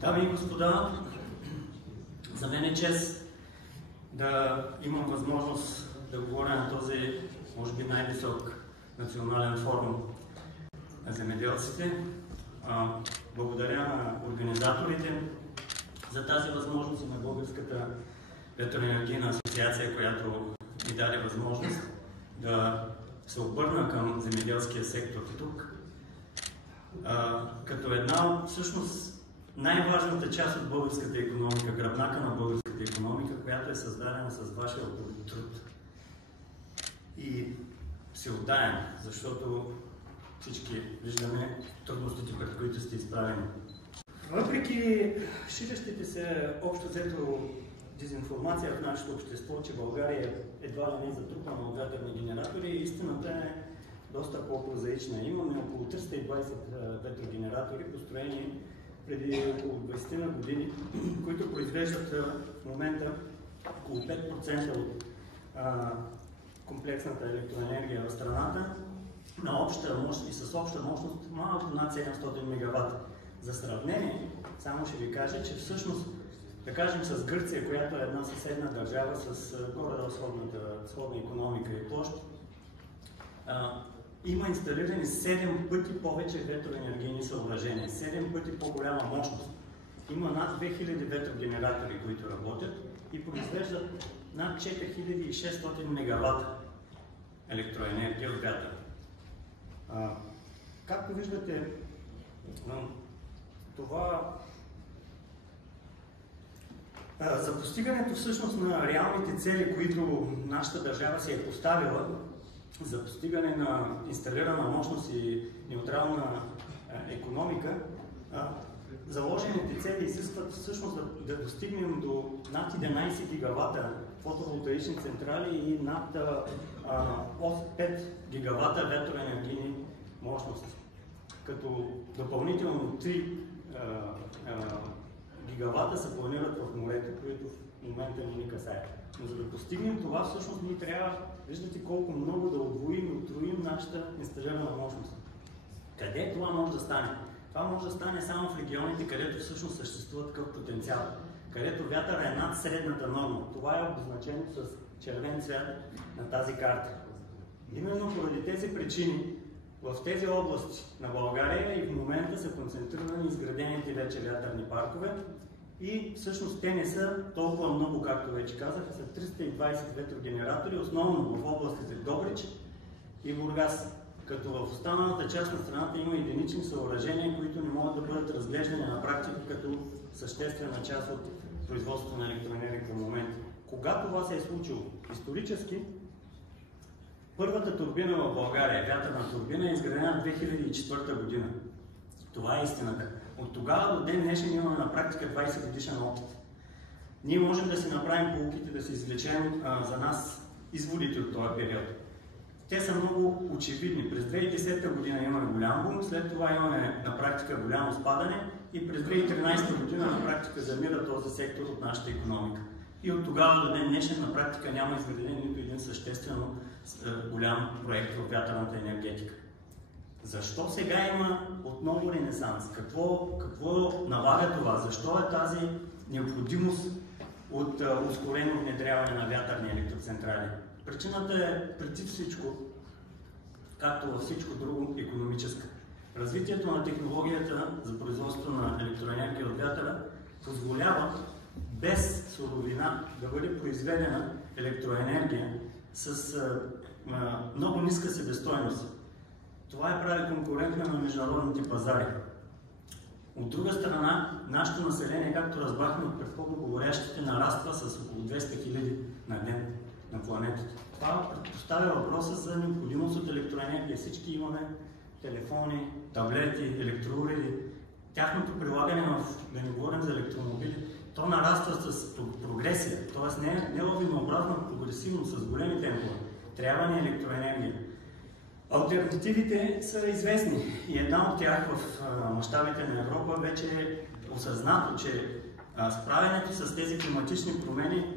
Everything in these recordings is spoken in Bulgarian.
Дами и господа, за мен е чест да имам възможност да говоря на този, може би, най-висок национален форум на земеделците. Благодаря на организаторите за тази възможност и на Българската ветроенергийна асоциация, която ми даде възможност да се обърна към земеделския сектор тук. Като една, всъщност, най-важната част от българската икономика, гръбнака на българската икономика, която е създадена с вашия труд. И се отдаем, защото всички виждаме трудностите, пред които сте изправени. Въпреки ширещите се общо взето дезинформация в нашето общество, че България едва ли не затрупана от вятърни генератори, истината е доста по-прозаична. Имаме около 320 ветрогенератори, построени преди около 20 на години, които произвеждат в момента около 5% от комплексната електроенергия в страната на обща мощност и с обща мощност малко над 700 мегаватта. За сравнение, само ще ви кажа, че всъщност, да кажем с Гърция, която е една съседна държава с горе-долу сходна икономика и площ, има инсталирани 7 пъти повече ветроенергийни съоръжения, 7 пъти по-голяма мощност. Има над 2000 ветрогенератори, които работят и произвеждат над 4600 мегаватта електроенергия от вятър. Както виждате, това за постигането всъщност на реалните цели, които нашата държава си е поставила, за постигане на инсталирана мощност и неутрална икономика, заложените цели изискват всъщност да достигнем до над 11 гигавата фотоволтаични централи и над 5 гигавата ветроенергийни мощности. Като допълнително 3 гигавата се планират в морето, които в момента не ни касаят. Но за да постигнем това, всъщност ние трябва, виждате колко много да удвоим и утроим нашата инсталирана мощност. Къде това може да стане? Това може да стане само в регионите, където всъщност съществува такъв потенциал, където вятъра е над средната норма. Това е обозначено с червен цвят на тази карта. Именно поради тези причини в тези области на България и в момента са концентрирани изградените вече вятърни паркове и всъщност те не са толкова много, както вече казах, са 320 ветрогенератори, основно в областите Добрич и Бургас. Като в останалата част на страната има единични съоръжения, които не могат да бъдат разглеждани на практика като съществена част от производството на електроенергия в момента. Кога това се е случило? Исторически, първата турбина в България, вятърна турбина, е изградена в 2004 година. Това е истината. От тогава до ден днешен имаме на практика 20 годишен опит. Ние можем да си направим поуките, да си извлечем за нас изводите от този период. Те са много очевидни. През 2010 година имаме голям бум, след това имаме на практика голямо спадане и през 2013 година на практика замира този сектор от нашата икономика. И от тогава до ден днешен на практика няма изграден нито един съществено голям проект в вятърната енергетика. Защо сега има отново ренесанс? Какво налага това? Защо е тази необходимост от ускорено внедряване на вятърни електроцентрали? Причината е преди всичко, както във всичко друго, икономическа. Развитието на технологията за производство на електроенергия от вятъра позволява без суровина да бъде произведена електроенергия с много ниска себестойност. Това е прави конкурентна на международните пазари. От друга страна, нашето население, както разбрахме от предходно говорящите, нараства с около 200 000 на ден на планетата. Това предпоставя въпроса за необходимост от електроенергия. Всички имаме телефони, таблети, електроуреди. Тяхното прилагане, да не говорим за електромобили, то нараства с прогресия, т.е. не лавинообразно, прогресивно, с големи темпове. Трябва ни електроенергия. Алтернативите са известни и една от тях в мащабите на Европа вече е осъзнато, че справянето с тези климатични промени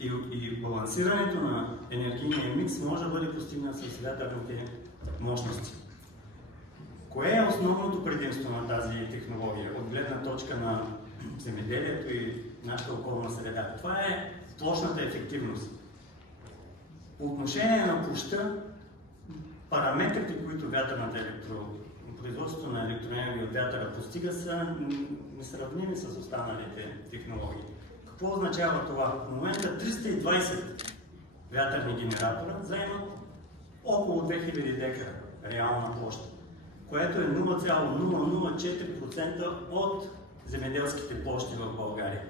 и балансирането на енергийния микс може да бъде постигнат с вятърните мощности. Кое е основното предимство на тази технология от гледна точка на земеделието и нашата околна среда. Това е площната ефективност. По отношение на площта, параметрите, които производството на електроенергия от вятъра постига, са несравними с останалите технологии. Какво означава това? В момента 320 вятърни генератора заемат около 2000 декара реална площ, което е 0,004% от земеделските площи в България.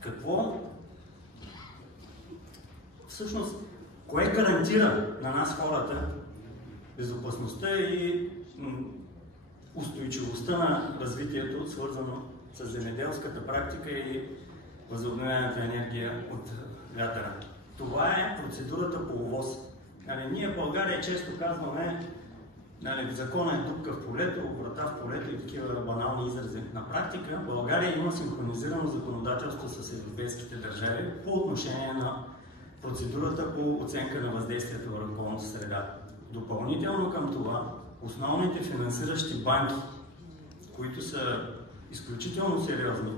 Какво? Всъщност, кое гарантира на нас хората безопасността и устойчивостта на развитието, свързано с земеделската практика и възобновяемата енергия от вятъра? Това е процедурата по ОВОС. Ние в България често казваме, закона е дупка в полето, врата в полето и такива банални изрази. На практика България има синхронизирано законодателство с европейските държави по отношение на процедурата по оценка на въздействието върху околната среда. Допълнително към това, основните финансиращи банки, които са изключително сериозни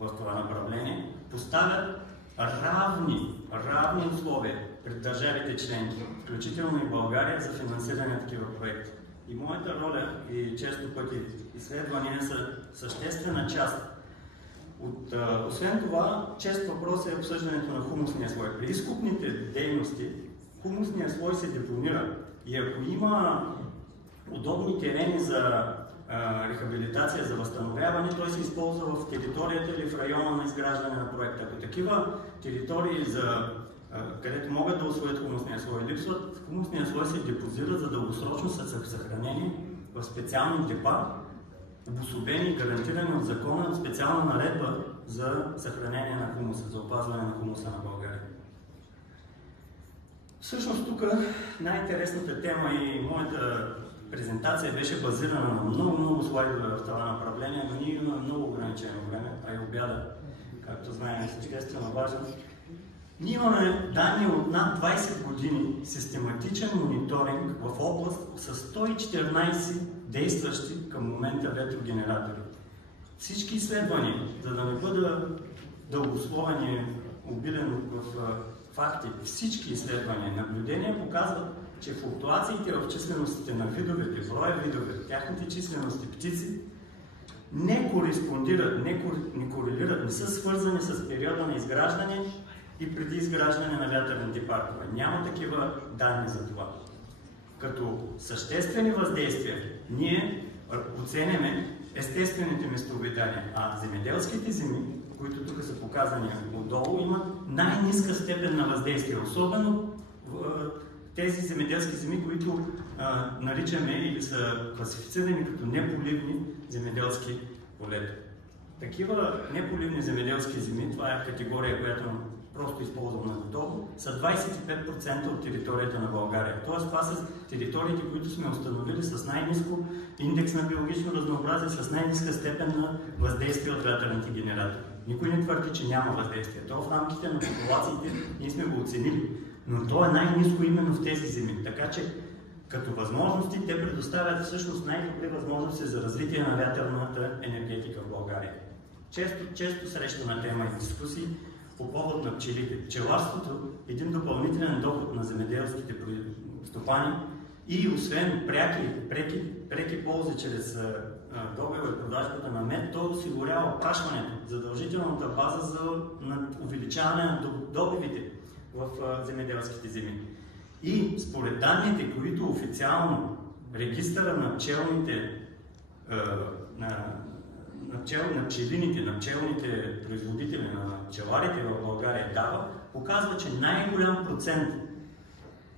в това направление, поставят равни условия пред държавите членки, включително и България, за финансиране на такива проекти. И моята роля и често пъти изследвания са съществена част. Освен това, чест въпрос е обсъждането на хумусния слой. При изкупните дейности хумусният слой се депонира и ако има удобни терени за рехабилитация, за възстановяване, той се използва в територията или в района на изграждане на проекта. Ако такива територии, където могат да усвоят хумусния слой, липсват, хумусния слой се депозира за дългосрочно съхранение в специални депа, обособени и гарантирани от закона, от специална наредба за съхранение на хумуса, за опазване на хумуса на България. Всъщност тук най-интересната тема и моята презентация беше базирана на много слайдове в това направление, но ние имаме много ограничено време, а и обяда, както знаем, е съществено важен. Ние имаме данни от над 20 години систематичен мониторинг в област с 114 действащи към момента ветрогенератори. Всички изследвания, за да не бъда дългословен и обилен в факти, всички изследвания, наблюдения показват, че флуктуациите в численостите на видовете, броя видове, тяхните числености птици не кореспондират, не корелират, не са свързани с периода на изграждане и преди изграждане на вятърните паркове. Няма такива данни за това. Като съществени въздействия, ние оценяме естествените местообитания, а земеделските земи, които тук са показани отдолу, имат най-ниска степен на въздействие, особено тези земеделски земи, които наричаме или са класифицирани като неполивни земеделски полета. Такива неполивни земеделски земи, това е категория, която просто използвам на готово, са 25% от територията на България. Тоест това са териториите, които сме установили с най-ниско индекс на биологично разнообразие, с най-ниска степен на въздействие от вятърните генератори. Никой не твърди, че няма въздействие. То в рамките на популациите ние сме го оценили, но то е най-ниско именно в тези земи. Така че като възможности те предоставят всъщност най-добри възможности за развитие на вятърната енергетика в България. Често срещана тема и дискусии по повод на пчелите. Пчеларството е един допълнителен доход на земеделските стопани и освен преки ползи чрез добива и продажбата на мед, то осигурява опрашването, задължителната база на увеличаване на добивите в земеделските земи. И според данните, които официално регистъра на пчелните на пчелните производители, на пчеларите в България дава, показва, че най-голям процент,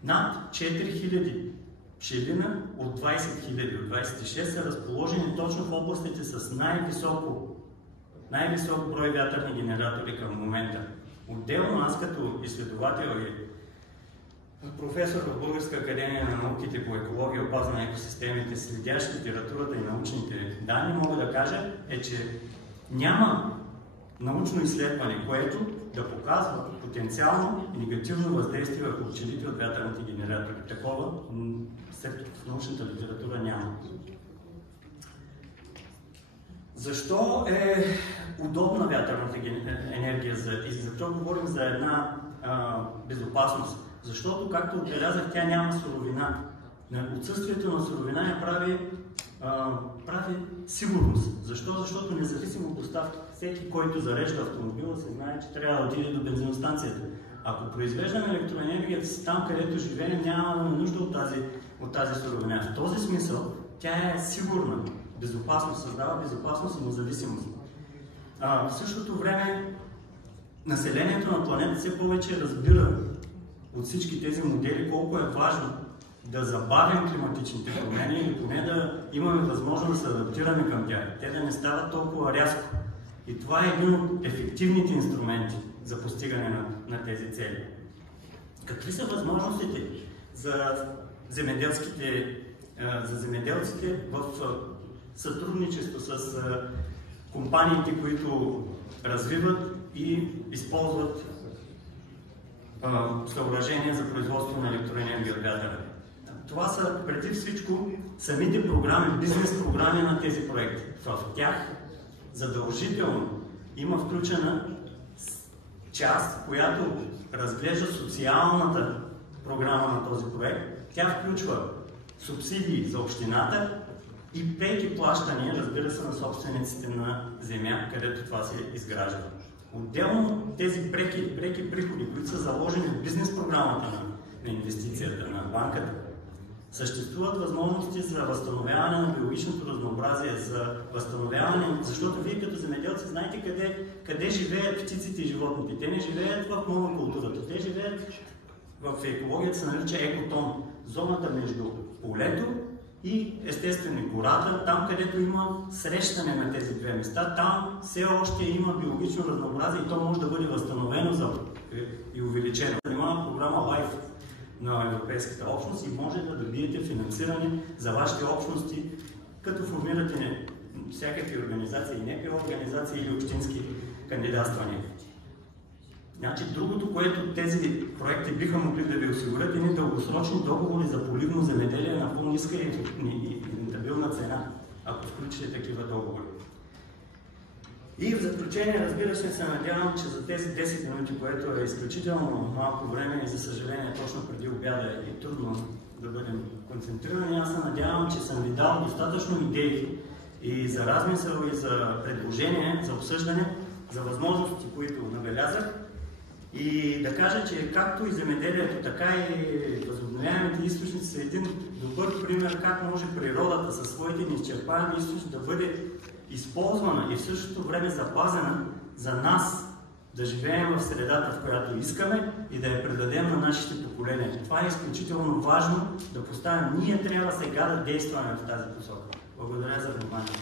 над 4000 пчелина от 20 000, от 26 са разположени точно в областите с най-висок брой вятърни генератори към момента. Отделно аз като изследовател и професор в Българска академия на науките по екология и опазване на екосистемите, следящ литературата и научните данни, мога да кажа, че няма научно изследване, което да показва потенциално негативно въздействие върху пчелите от вятърните генератори. Такова в научната литература няма. Защо е удобна вятърната енергия и защо говорим за една безопасност? Защото, както отбелязах, тя няма суровина. Отсъствието на суровина я прави сигурност. Защо? Защото независимо от доставките, всеки, който зарежда автомобила, се знае, че трябва да отиде до бензиностанцията. Ако произвеждаме електроенергията си там, където живеем, нямаме нужда от тази суровина. В този смисъл тя е сигурна. Безопасност, създава безопасност и независимост. В същото време населението на планета все повече разбира от всички тези модели колко е важно да забавим климатичните промени или поне да имаме възможност да се адаптираме към тях. Те да не стават толкова рязко. И това е един от ефективните инструменти за постигане на тези цели. Какви са възможностите за земеделците в сътрудничество с компаниите, които развиват и използват съоръжения за производство на електроенергия от вятъра? Това са преди всичко самите програми, бизнес програми на тези проекти. В тях задължително има включена част, която разглежда социалната програма на този проект. Тя включва субсидии за общината и преки плащания, разбира се, на собствениците на земя, където това се изгражда. Отделно тези преки приходи, които са заложени в бизнес програмата на инвестицията на банката, съществуват възможности за възстановяване на биологичното разнообразие, за възстановяване, защото вие като земеделци знаете къде живеят птиците и животните. Те не живеят в монокултурата, те живеят в екологията, се нарича екотон. Зоната между полето и естествено гората, там където има срещане на тези две места, там все още има биологично разнообразие и то може да бъде възстановено и увеличено. Има програма LIFE на Европейската общност и може да добиете финансиране за вашите общности, като формирате всякакви организации, НПО организации или общински кандидатствания. Значи, другото, което тези проекти биха могли да ви осигурят, е дългосрочни договори за поливно земеделие на по-ниска и рентабилна цена, ако включите такива договори. И в заключение, разбира се, се надявам, че за тези 10 минути, което е изключително малко време и за съжаление точно преди обяда е трудно да бъдем концентрирани, аз се надявам, че съм ви дал достатъчно идеи и за размисъл и за предложения, за обсъждане, за възможности, които набелязах. И да кажа, че както и земеделието, така и възобновяемите източници са един добър пример как може природата със своите неизчерпаеми източници да бъде използвана и в същото време запазена за нас да живеем в средата, в която искаме и да я предадем на нашите поколения. Това е изключително важно да поставим. Ние трябва сега да действаме в тази посока. Благодаря за вниманието.